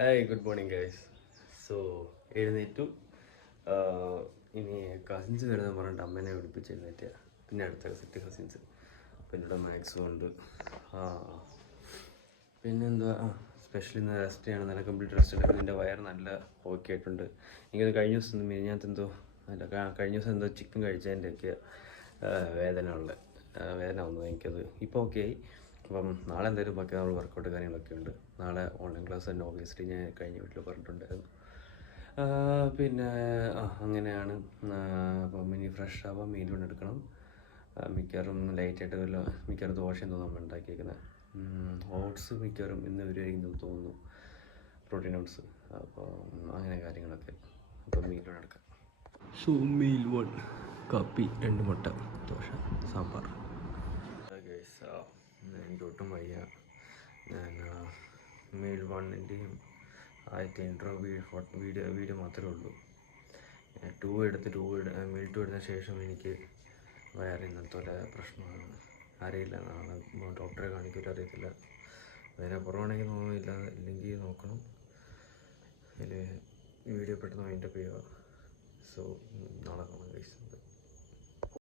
Hi good morning guys. So എഴുന്നേറ്റു. ഇനി cousins വരുന്ന പറഞ്ഞിട്ട് അമ്മേനെ വിളിപ്പിച്ച് എഴുന്നേറ്റ. പിന്നെ അടുത്ത സെറ്റ് കസിൻസ്. പിന്നെ ഇവിടെ മാക്സും ഉണ്ട്. പിന്നെന്താ സ്പെഷ്യലി ഇന്ന് റെസ്റ്റ് ചെയ്യണം. നല്ല കംപ്ലീറ്റ് റെസ്റ്റ് എടുക്കും. എൻ്റെ വയർ നല്ല ഓക്കെ ആയിട്ടുണ്ട്. എനിക്കത് കഴിഞ്ഞ ദിവസം മിനിഞ്ഞാത്തെന്തോ കഴിഞ്ഞ ദിവസം എന്തോ ചിക്കൻ കഴിച്ചതിൻ്റെയൊക്കെ വേദന വന്നു എനിക്കത്. ഇപ്പോൾ ഓക്കെ ആയി. അപ്പം നാളെ എന്തായാലും ബാക്കി നമ്മൾ വർക്കൗട്ട് കാര്യങ്ങളൊക്കെ ഉണ്ട്. നാളെ ഓൺലൈൻ ക്ലാസ് തന്നെ ഓബിയസ്ലി ഞാൻ കഴിഞ്ഞ വീട്ടിൽ പറഞ്ഞിട്ടുണ്ടായിരുന്നു. പിന്നെ അങ്ങനെയാണ്. അപ്പം ഇനി ഫ്രഷ് ആവാം, മീൻ കൊണ്ടെടുക്കണം. മിക്കവാറും ലൈറ്റായിട്ട് മിക്കവാറും ദോശയും തോന്നുന്നു ഉണ്ടാക്കിയേക്കുന്നത്. ഓട്സ് മിക്കവാറും ഇന്ന് വരുമായിരിക്കും തോന്നുന്നു, പ്രോട്ടീൻ ഓട്സ്. അപ്പോൾ അങ്ങനെ കാര്യങ്ങളൊക്കെ. അപ്പോൾ മീൻ കൊണ്ടെടുക്കാം. സോ മീൽ 1 കാപ്പി, 2 മുട്ട, ദോശ, സാമ്പാർ. എനിക്ക് ഒട്ടും വയ്യ. ഞാൻ മീൽ 1-ൻ്റെയും ആദ്യത്തെ ഇൻട്രോ വീഡിയോ മാത്രമേ ഉള്ളൂ. മീൽ 2 എടുത്ത ശേഷം എനിക്ക് വയറ് ഇന്നത്തെ പ്രശ്നമാണ്. അറിയില്ല, നാളെ ഡോക്ടറെ കാണിക്കില്ല, അറിയത്തില്ല. വേറെ കുറവാണെങ്കിൽ തോന്നുന്നില്ല, ഇല്ലെങ്കിൽ നോക്കണം. അതിൽ വീഡിയോ പെട്ടെന്ന് വൈൻഡപ്പ് ചെയ്യുക. സോ നാളെ കാണാം ഗൈസ്.